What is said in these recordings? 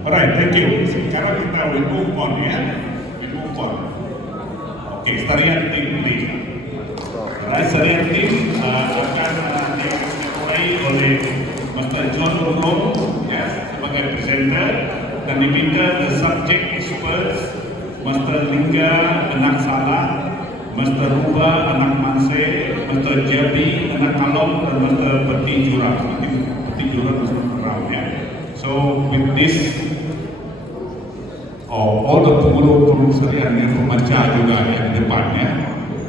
Alright, thank you. Sekarang kita will move on ya. We move on. Okay, Serian team please. Alright, Serian team akan dimulai oleh Mr. John Urung ya, sebagai presenter dan diminta the subject experts Mr. Lingga anak Salah, Mr. Ruba anak Manse, Mr. Jabi anak Kalong dan Mr. Peti Jurang. Peti Jurang Mr. Perang ya. So with this, all the pengurus Serian yang pembaca juga yang depannya,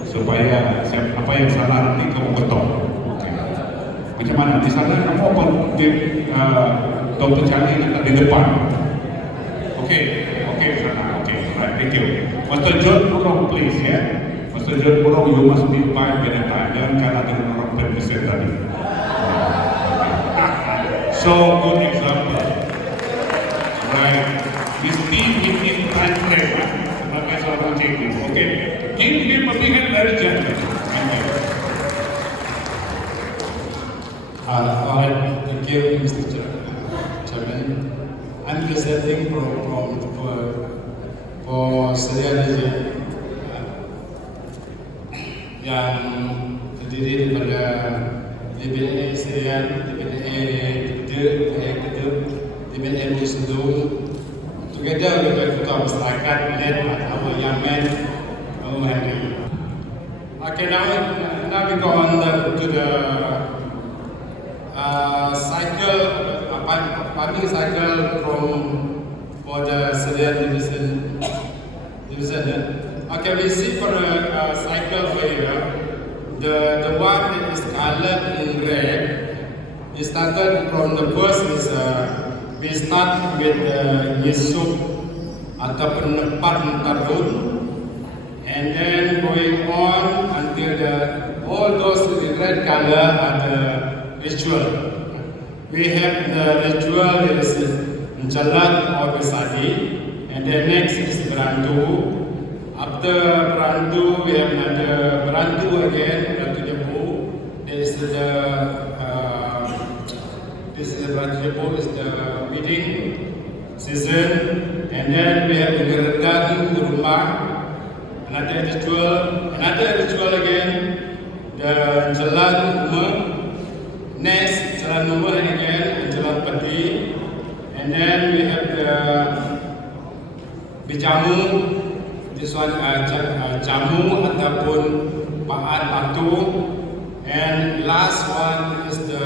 supaya apa yang salah nanti kamu ketok. Okay. Macam mana di sana kamu apa Dr. Chani ada di depan? Okay, sana. Okay, right, thank you. Mr. John Burong please ya. Mr. John Burong, you must be by BIRUMOH. Jangan karena ada orang present tadi. So good example. Right. This team in time frame, sebagai seorang cikgu. Okay. Give him a big hand, very gentle. Alright, thank you, Mr. Chairman. I'm presenting for Serian yang terdiri daripada DBNA Serian, DBNA DBNA Muslim. Together with the Ketua Masyarakat led by our young man, Henry. Okay, now we go on to the cycle, farming cycle for the Serian division. Okay, we see for the cycle here, the one that is colored in red, we started from the first is we start with Yusuf ataupun Nepat Tarun, and then going on until all those red color are the ritual. We have the ritual that is Jalan or Besadi, and then next is Berantu. After Berantu, we have another Berantu again, Berantu Jebu. This is the Berantu Jebu is the wedding season, and then we have the Geredan Rumah, another ritual again, the Jalan Umar, next Jalan Umar again, and Jalan Paddy, and then we have the Bijamu. This one jamu ataupun paat batu, and last one is the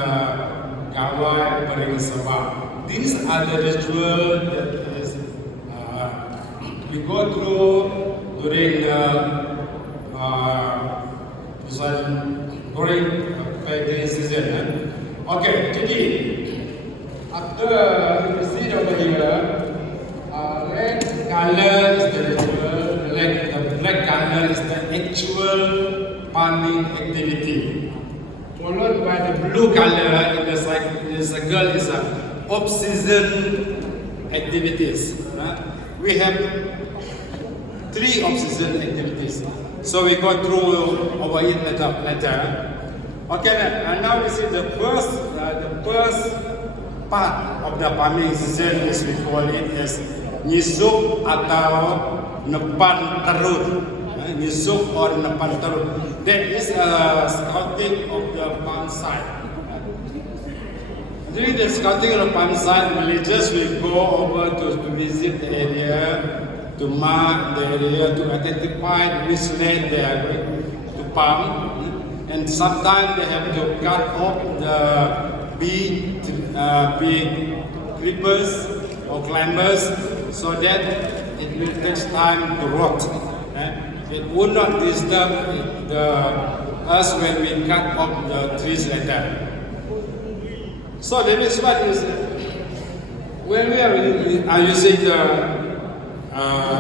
gawai bering sebab. These are the ritual that is we go through during the during wedding season. Okay, jadi after you see over here, red color is the ritual. The black color is the actual farming activity. Followed by the blue color in the circle is off-season activities. We have 3 off-season activities. So we go through over it later. Okay, and now we see the first part of the farming season is we call it as Nyisuk atau Nepan Terut. Nyisuk or Nepan Terut. That is a scouting of the farm site. During the scouting of the farm site, villagers will go over to visit the area, to mark the area, to identify which land they are going to farm. And sometimes they have to cut off the big creepers or climbers so that it will take time to rot. It would not disturb us when we cut off the trees like that. So the next one is when we are using the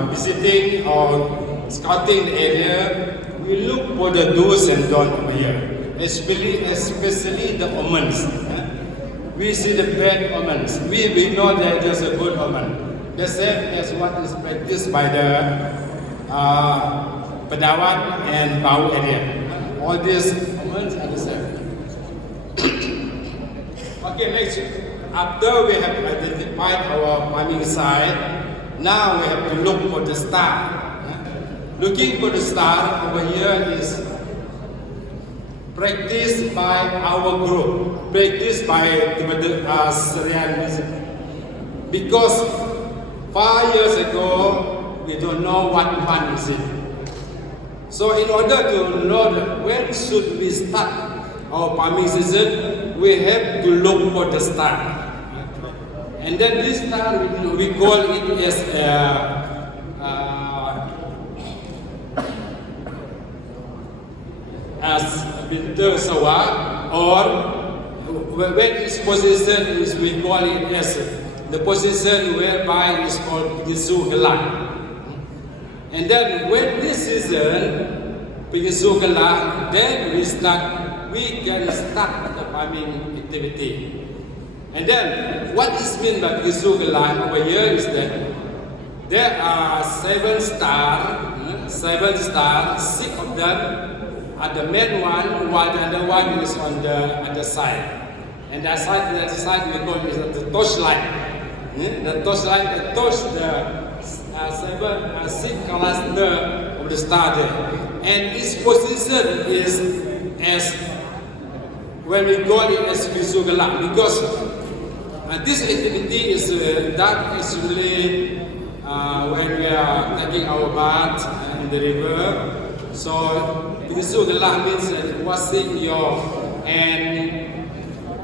visiting or scouting the area, we look for the do's and don'ts over here, especially the omens. We see the bad omens. We know that there's a good omen. The same as what is practiced by the Pedawat and Bau area. All these omens are the same. Okay, next. After we have identified our farming site. Now we have to look for the star. Looking for the star over here is practiced by our group, practiced by the Serian. Because 5 years ago, we don't know what month is it. So in order to know when should we start our farming season, we have to look for the star. And then this star, we call it as winter sawa, or when its position is, we call it as the position whereby it's called Bidayuh. And then when this season, Bidayuh, then we can start the farming activity. And then what is meant by Bidayuh over here is that there are 7 stars, 6 of them are the main one, while the other one is on the other side. And that side we call it the torchlight. The torchlight that torch the 6 cluster of the star there. And its position is as when we call it as Bidayuh, because this activity is done usually when we are taking our bath in the river. So Bidayuh means washing your hand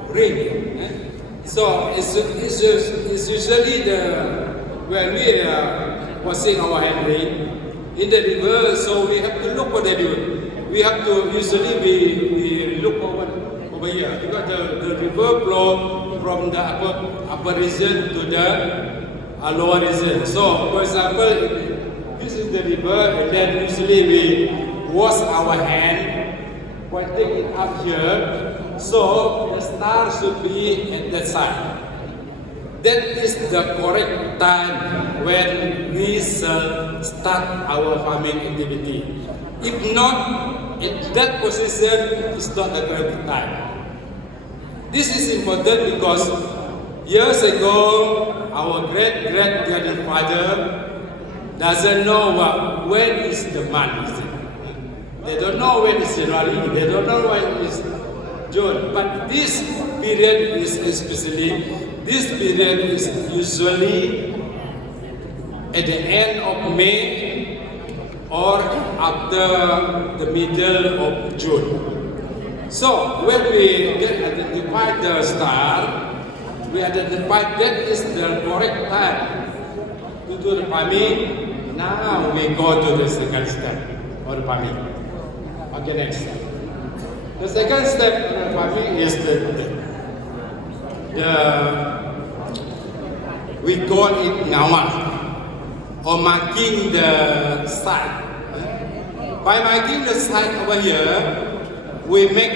ring. So it's usually when we are washing our hand ring in the river. So we have to look for the river. We have to we look over here because the river flow from the upper region to the lower region. So for example, this is the river, and then usually we wash our hand, pointing it up here. So the star should be at that side. That is the correct time when we shall start our farming activity. If not, at that position is not the correct time. This is important because years ago, our great-grandfather doesn't know when is the month. They don't know when is January, they don't know when is June. But this period is usually at the end of May or after the middle of June. So when we identify the star, we identify that is the correct time to do the farming. Now we go to the second step of the farming. Okay, next. The second step of the farming is we call it ngawa, or marking the site. By marking the site over here, we make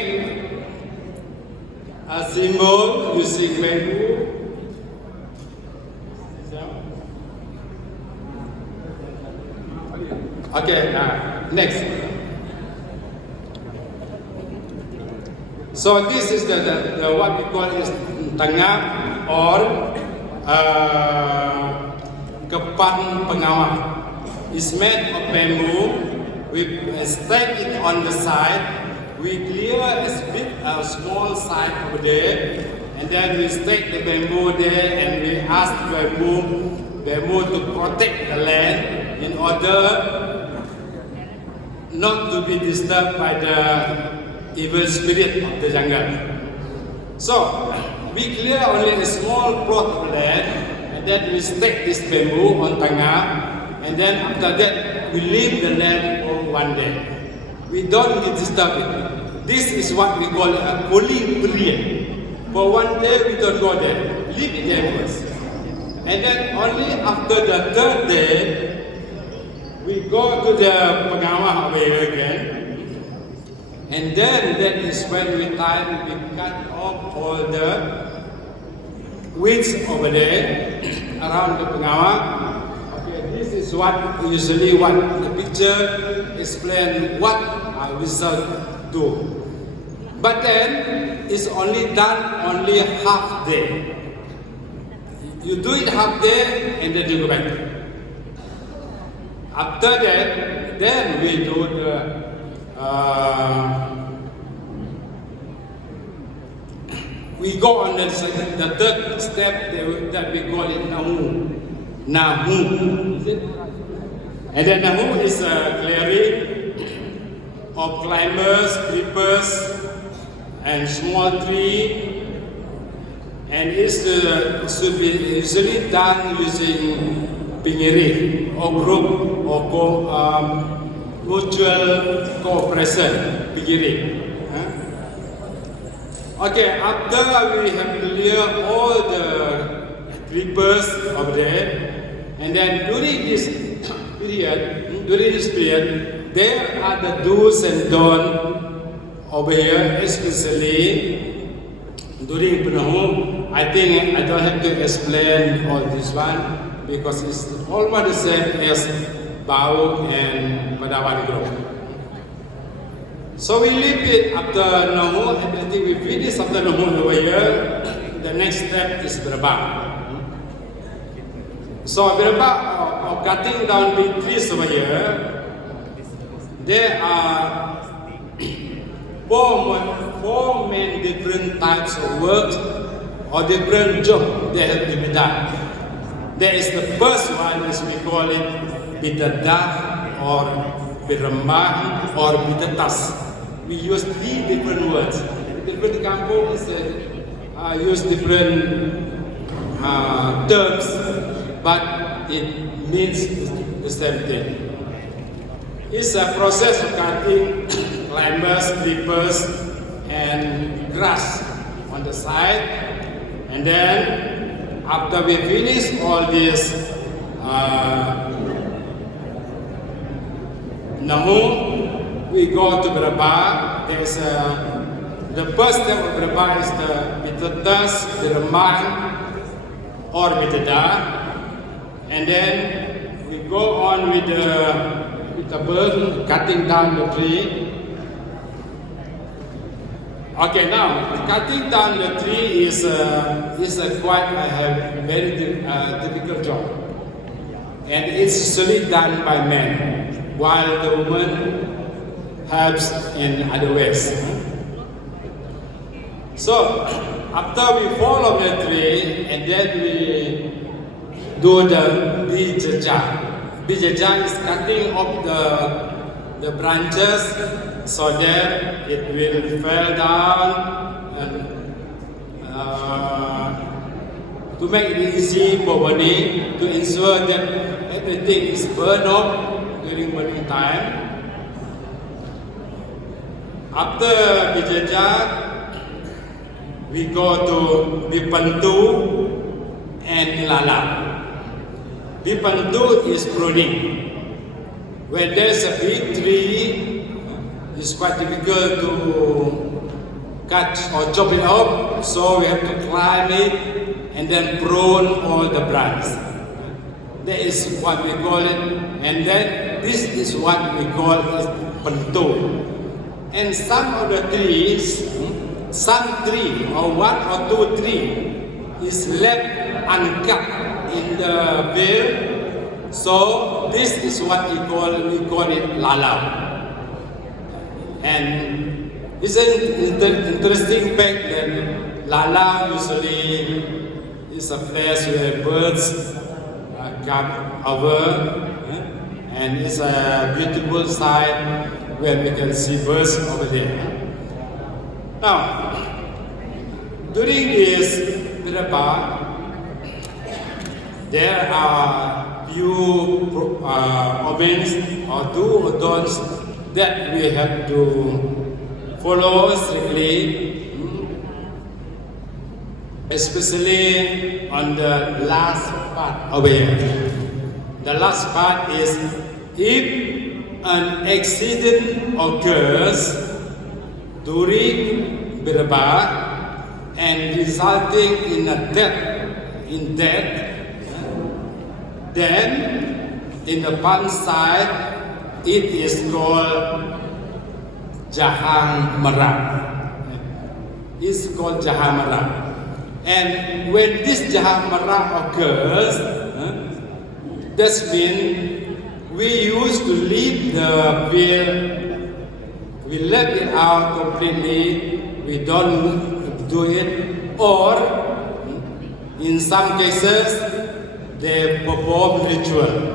a symbol using bamboo. Okay, next. So this is the what we call is tangap or kepan pengawal. It's made of bamboo. We stack it on the side. We clear a small side over there, and then we stack the bamboo there, and we ask bamboo to protect the land in order not to be disturbed by the evil spirit of the jungle. So we clear only a small plot of land, and then we stack this bamboo on tangga, and then after that we leave the land for 1 day. We don't disturb it. This is what we call a cooling period. For 1 day we don't go there. Leave it there first. And then only after the 3rd day, we go to the pengawal over here again. And then that is when we cut off all the weeds over there around the pengawal. Okay, this is what usually what the picture explain what we shall do. But then it's only done only half day. You do it half day and then you go back. After that, then we do we go on the third step that we call it Nahu. Nahu. Is it? And then Nahu is a clearing of climbers, creepers, and small tree. And it should be usually done using pingiri or group or mutual cooperation. Pingiri. Okay, after we have cleared all the creepers over there, and then during this period, there are the do's and don'ts over here, especially during Bidayuh. I think I don't have to explain all this one because it's almost the same as BIRUMOH and Padawan group. So we leave it after Nahu, and I think we finish after Nahu over here. The next step is Birubah. So Birubah, or cutting down big trees over here, there are four main different types of work or different jobs that have to be done. There is the first one, as we call it, Bidayuh or BIRUMOH or Bidayuh. We use three different words. Different campuses use different terms, but it means the same thing. It's a process of cutting climbers, creepers, and grass on the side. And then after we finish all this Nahu, we go to Birubah. There's the first step of Birubah is the Bidayuh, BIRUMOH, or Bidayuh, and then we go on with the burn, cutting down the tree. Okay, now cutting down the tree is a quite a very difficult job, and it's usually done by men, while the woman helps in other ways. So after we follow the tree, and then we do the Bidayuh. Bidayuh is cutting off the branches so that it will fall down and to make it easy for burning, to ensure that everything is burned off during burning time. After Bidayuh, we go to Bipantu and Lala. Bipantu is pruning. When there's a big tree, it's quite difficult to cut or chop it off, so we have to climb it and then prune all the branches. That is what we call it, and then this is what we call Pantu. And some of the trees, some tree or one or two tree is left uncut in the field. So this is what we call it lala. And it's an interesting fact that lala usually is a place where birds come over, and it's a beautiful sight where we can see birds over there. Now, during this Birubah, there are few events or do or don'ts that we have to follow strictly, especially on the last part over here. The last part is if an accident occurs during Birubah and resulting in a death, then in the palm side it is called Jahang Merah. It's called Jahang Merah. And when this Jahamara occurs, that's mean we used to leave the field, we left it out completely, we don't do it, or in some cases they perform ritual.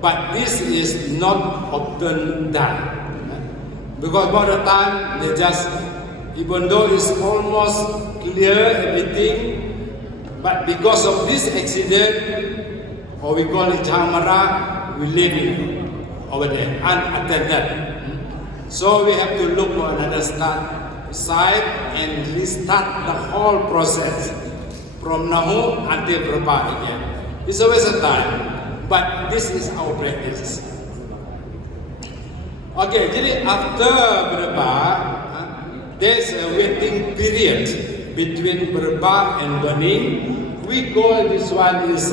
But this is not often done. Because by the time they just, even though it's almost clear everything, but because of this accident, or we call it Jahamara, we leave it over there, unattended. So we have to look for another site and restart the whole process from Nahu until Berapa again. It's a waste of time, but this is our practice. Okay, jadi after Berapa, there's a waiting period between Berapa and burning. We call this one is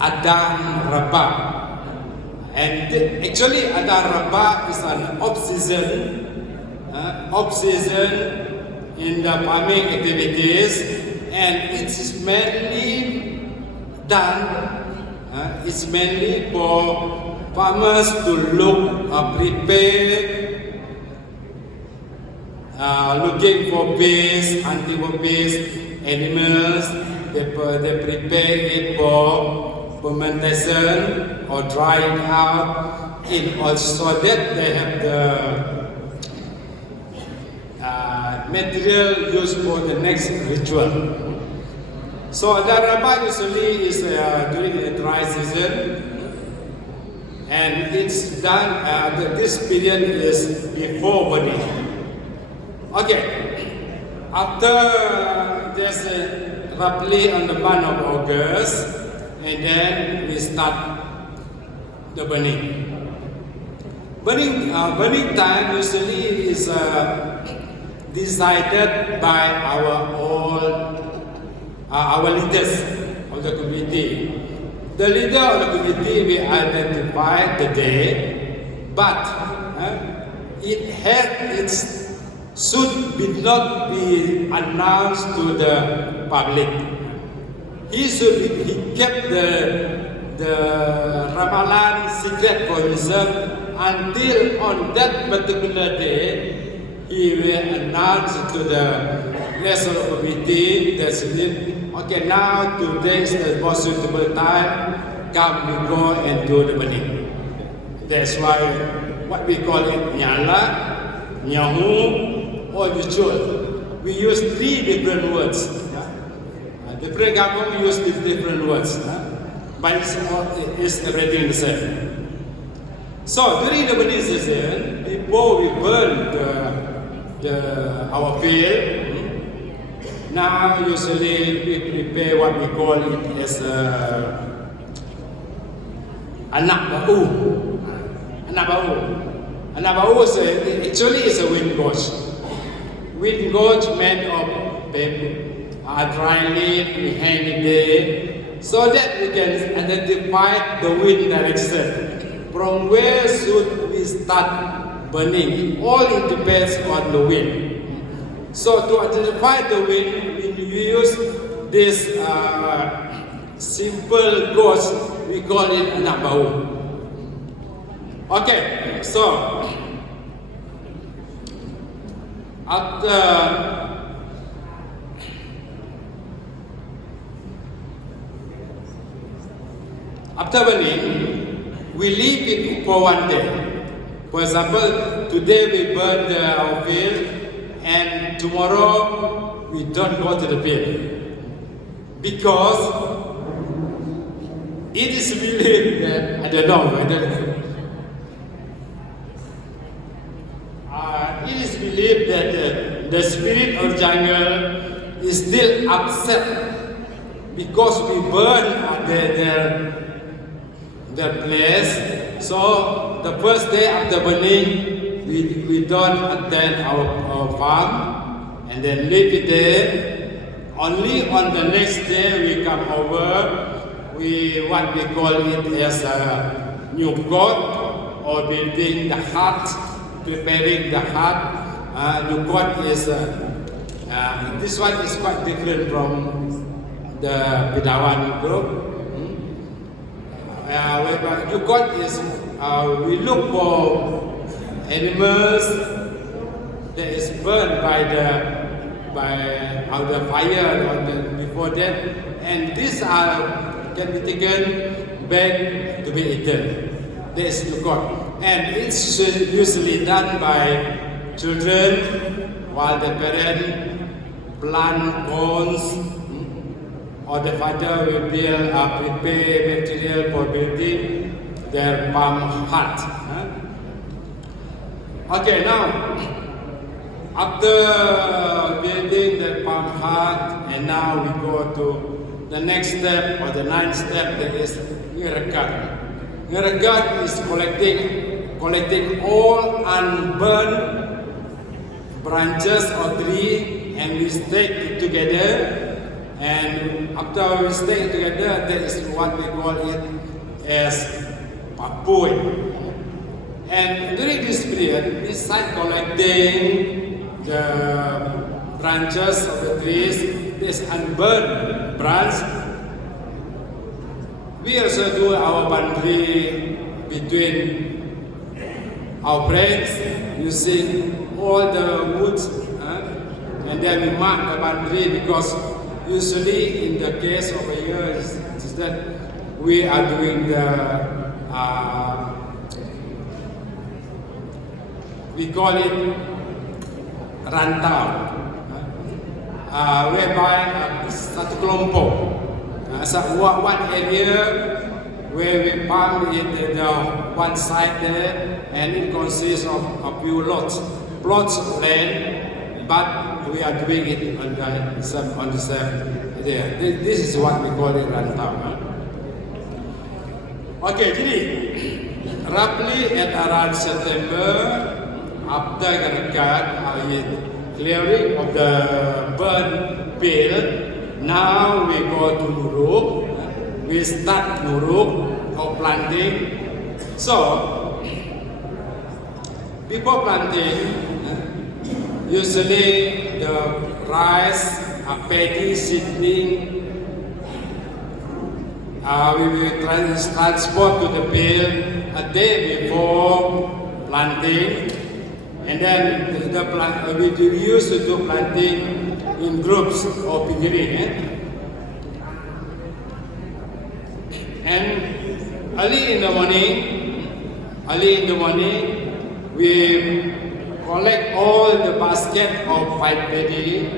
Adang Rabah. And actually Adang Rabah is an off-season in the farming activities, and it is mainly done, it's mainly for farmers to prepare, looking for pests, hunting for pests, animals. They prepare it for fermentation or drying out, and also that they have the material used for the next ritual. So Daraba usually is during the dry season. And it's done, this period is before burning. Okay, after there's roughly on the month of August, and then we start the burning. Burning time usually is decided by our leaders of the community. The leader of the community will identify the day, but it should not be announced to the public. He kept the Ramalan secret for himself until on that particular day he will announce to the rest of the community that okay, now today is the most suitable time. Come, we go and do the burning. That's why what we call it nyala, nyahu, or ritual. We use 3 different words. Different government use different words, but it's everything the same. So during the burning season, before we burn our field, now usually we prepare what we call it as anak bau. Anak bau. Anak bau actually is a wind gauge. Wind gauge made of paper, dry leaf, we hang it there, so that we can identify the wind direction. From where should we start burning? It all depends on the wind. So to identify the wind, we use this simple gauge, we call it anak bau. Okay, so after burning, we leave it for one day. For example, today we burn our field, and tomorrow we don't go to the field because it is believed that, I don't know whether it is believed that the spirit of jungle is still upset because we burn the place. So the first day after burning, we don't attend our farm and then leave it there. Only on the next day we come over, what we call it as a new court or building the hut, preparing the hut. New court is This one is quite different from the Bidayuh group. Whereby DOYOH is we look for animals that is burned by the fire or before that, and these can be taken back to be eaten. That is DOYOH, and it's usually done by children while the parent plant corns, or the father will prepare material for building their palm hut. Okay, now after building the palm hut, and now we go to the next step or the ninth step, that is ngeragat. Ngeragat is collecting all unburned branches or tree, and we stake it together. And after we stake it together, that is what we call it as papui. And during this period, we start collecting the branches of the trees, this unburned branch. We also do our boundary between our branch using all the woods, and then we mark the boundary, because usually in the case of a year is that we are doing the we call it rantau, whereby satu kelompok, one area where we farm it the one side there, and it consists of a few plots of land, but we are doing it on the same there. This is what we call it rantau. Okay, jadi roughly at around September, after clearing of the burn field, now we go to Nuruk. We start Nuruk or planting. So before planting, usually the rice, paddy, seedling, we will transport to the field a day before planting, and then we used to do planting in groups or fingering. And early in the morning, we collect all the basket of white paddy,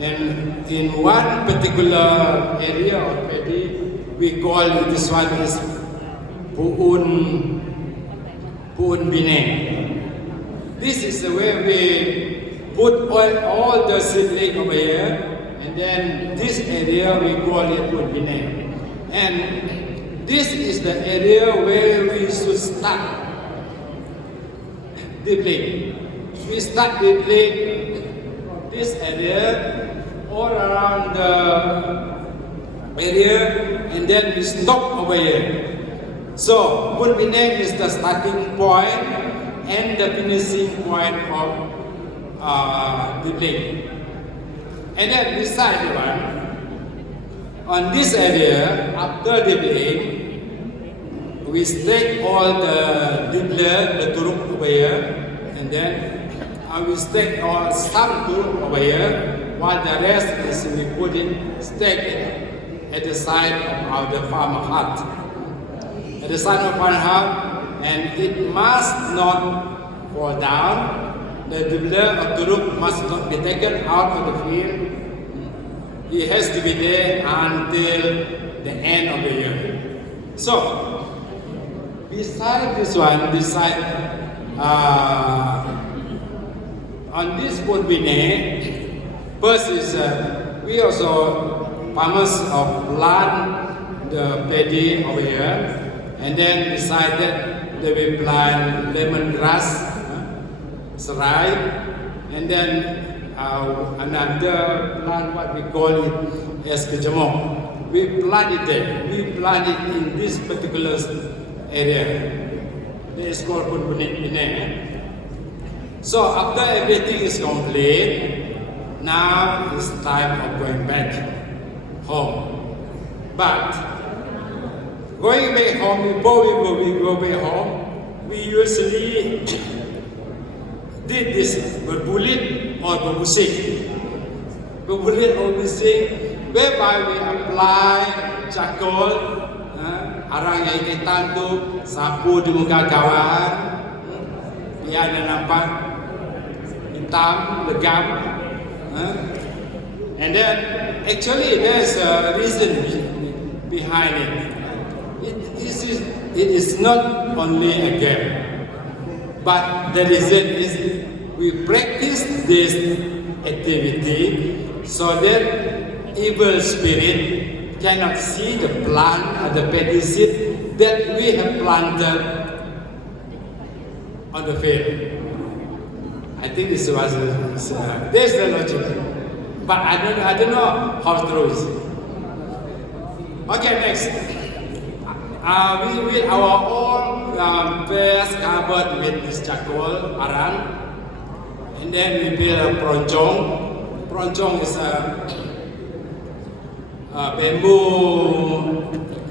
and in one particular area of paddy, we call this one is Puun Bine. This is the way we put all the seedling over here, and then this area we call it Puun Bine. And this is the area where we should start diddling. We start diddling this area all around the area, and then we stop over here. So Puun Bine is the starting point and the finishing point of diddling. And then beside the one, on this area, after diddling, we stake all the diddler, the turuk over here, and then we stake some turuk over here, while the rest is we put in, stake it at the side of the farm hut. At the side of farm hut, and it must not fall down. The diddler or turuk must not be taken out of the field. It has to be there until the end of the year. So, beside this one, on this Puun Bine, first is we also farmers of plant the paddy over here, and then beside that they will plant lemongrass, serai, and then another plant, what we call it as kejamok. We plant it there. We plant it in this particular area. It is called Puun Bine. So after everything is complete, Now it's time of going back home. But going back home, before we go back home, we usually did this berbulit or berbusing. Berbulit or berbusing, whereby we apply charcoal, arang yang kaitan tu, sapu di muka kawan, biar dia nampak hitam, legam. And then, actually, there's a reason behind it. It is not only a game, but the reason is we practice this activity so that evil spirit cannot see the plant or the paddy seed that we have planted on the field. I think this was there's the logic, but I don't know how true is it. Okay, next. We will our own face covered with this charcoal arang, and then we build a peroncong. Peroncong is a bamboo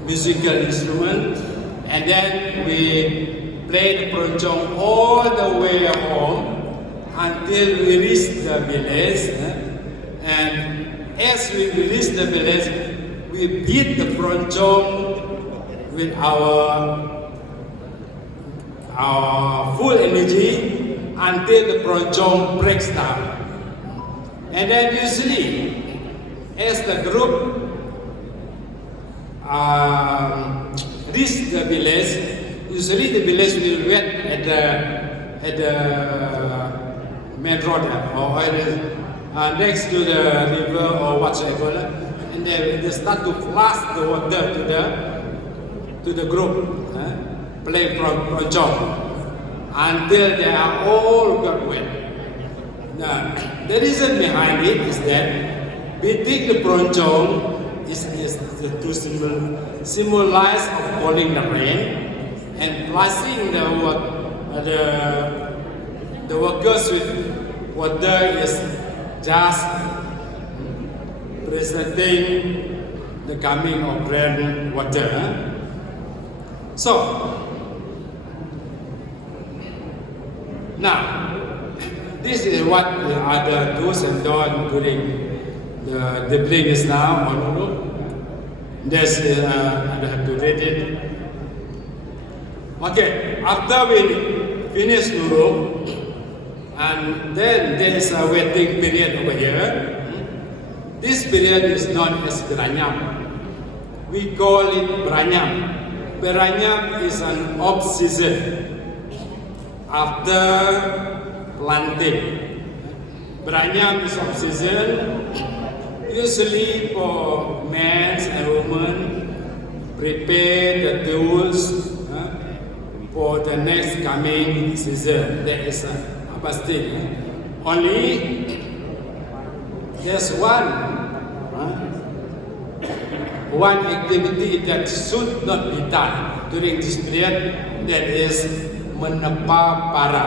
musical instrument, and then we play the peroncong all the way home until we reach the village. And as we reach the village, we beat the peroncong with our full energy until the peroncong breaks down. And then usually, as the group reach the village, usually the village will wait at the main road or next to the river or whatsoever, and they start to flush the water to the group, play peroncong until they are all got wet. Now, the reason behind it is that beating the peroncong is to symbolize of falling the rain, and flushing the workers with water is just presenting the coming of rain water. So, now, this is what the other do's and don'ts during the bliss now on Nuru. There's, I have to read it. Okay, after we finish Nuru, and then there is a waiting period over here. This period is known as Beranyam. We call it Beranyam. Beranyam is an off-season after planting. Beranyam is off-season, usually for men and women prepare the tools for the next coming season. There is harvesting. Only there's one activity that should not be done during this period, that is menepa para.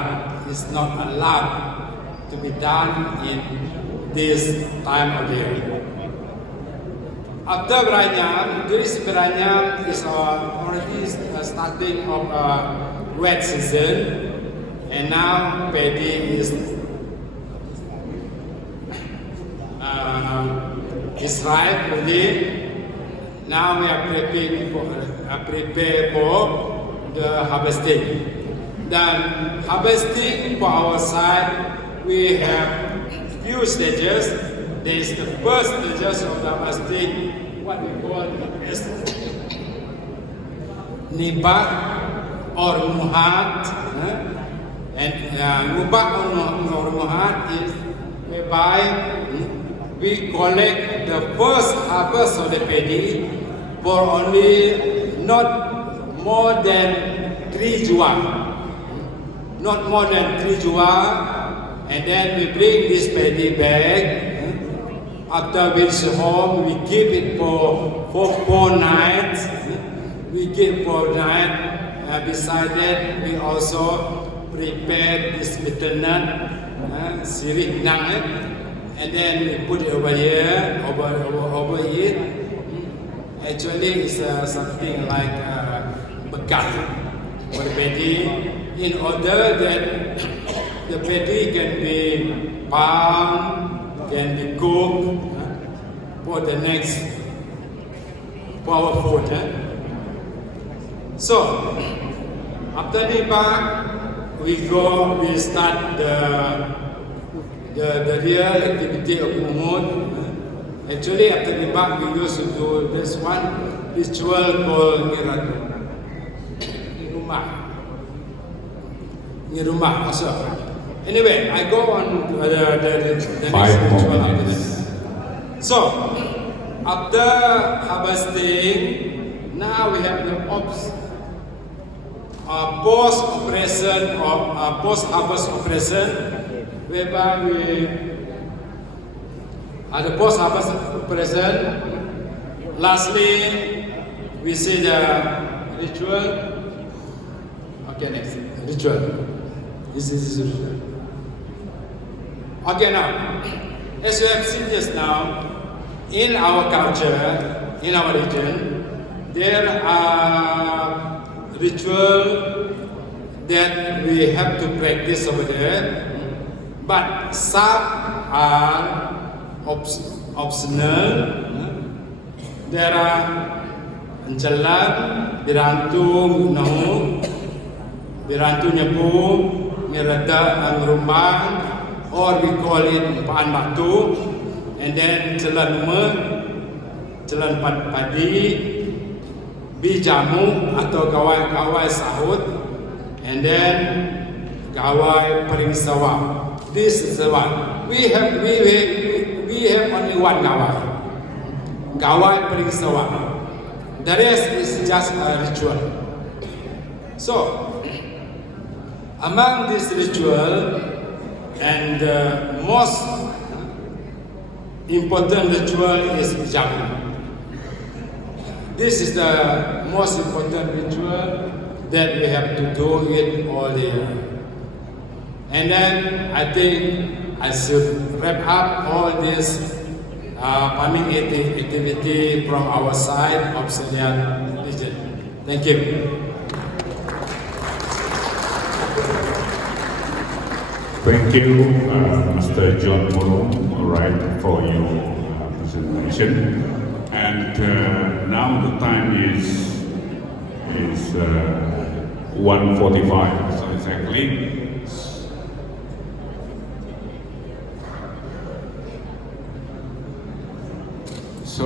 It's not allowed to be done in this time of year. After Beranyam, this Beranyam is already starting of a wet season, and now Paddy is ripe already. Now we are prepare for the harvesting. Then harvesting for our side, we have few stages. There is the first stages of the harvesting, what we call is nibak or muhat. And nibak or muhat is whereby we collect the first harvest of the paddy for only not more than 3 jua. Not more than 3 jua. And then we bring this paddy back. After we reach home, we keep it for 4 nights. We keep 4 nights. Besides that, we also prepare this bitternut, sirih nang. and then we put it over here, over it. Actually, it's something like bekat for the paddy, in order that the paddy can be palmed, can be cooked for the next for our food. So after the back, we start the real activity of BIRUMOH. Actually, after the back, we used to do this one ritual called Nirumah also. Anyway, I go on the next ritual after this. So, after harvesting, now we have the post-operation or post-harvest operation, whereby we at the post-harvest operation. Lastly, we see the ritual. Okay, next ritual. This is ritual. Okay, now, as you have seen just now, in our culture, in our region, there are rituals that we have to practice over there, but some are optional. There are jalan, birantu, nahu, birantu nyepu, mirada ang rumah, or we call it paan batu, and then jalan rumah, jalan padi, bijamu atau gawai sahut, and then gawai peringsawa. This is the one. We have only one gawai peringsawa. The rest is just a ritual. So, among this ritual and the most important ritual is jamu. This is the most important ritual that we have to do it all year. And then I think I should wrap up all this farming activity from our side of Serian region. Thank you. Thank you, Mr. John Murung, for your presentation. And now the time is 1:45, so exactly. So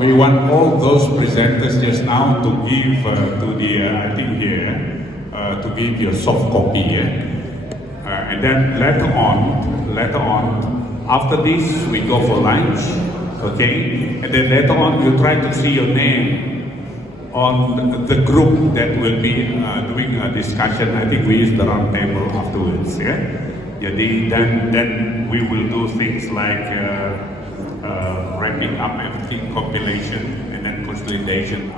we want all those presenters just now to give to the I think here to give you a soft copy, and then later on after this we go for lunch, okay, and then later on you try to see your name on the group that will be doing a discussion. I think we use the round table afterwards, Jadi then we will do things like wrapping up everything, compilation, and then consolidation.